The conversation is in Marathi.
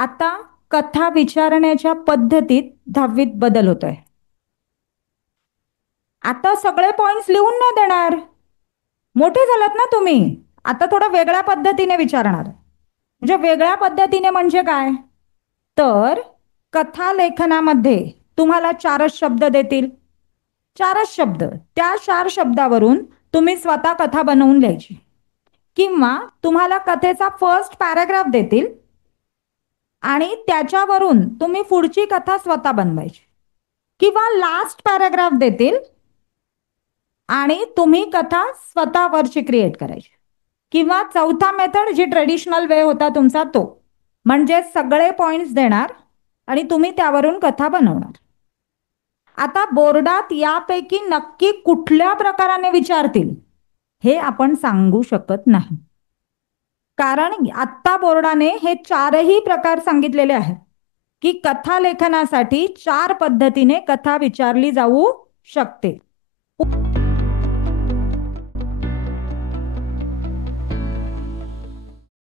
आता कथा विचारण्याच्या पद्धतीत 10वीत बदल होतोय. आता सगळे पॉइंट्स लिहून नाही देणार. मोठे झालात ना तुम्ही. आता थोडं वेगळ्या पद्धतीने विचारणार. म्हणजे वेगळ्या पद्धतीने म्हणजे काय? तर कथा लेखनामध्ये तुम्हाला 4च शब्द देतील. 4च शब्द. त्या 4 शब्दावरून तुम्ही स्वतः कथा बनवून लिहायची. किंवा तुम्हाला कथेचा फर्स्ट पॅराग्राफ देतील आणि त्याच्यावरून तुम्ही पुढची कथा स्वतः बनवायची. किंवा लास्ट पॅराग्राफ देतील आणि तुम्ही कथा स्वतःवरची क्रिएट करायची. किंवा चौथा मेथड जी ट्रेडिशनल वे होता तुमचा तो, म्हणजे सगळे पॉइंट्स देणार आणि तुम्ही त्यावरून कथा बनवणार. आता बोर्डात यापैकी नक्की कुठल्या प्रकाराने विचारतील हे आपण सांगू शकत नाही. कारण आत्ता बोर्डाने हे 4ही प्रकार सांगितलेले आहेत की कथा लेखनासाठी 4 पद्धतीने कथा विचारली जाऊ शकते.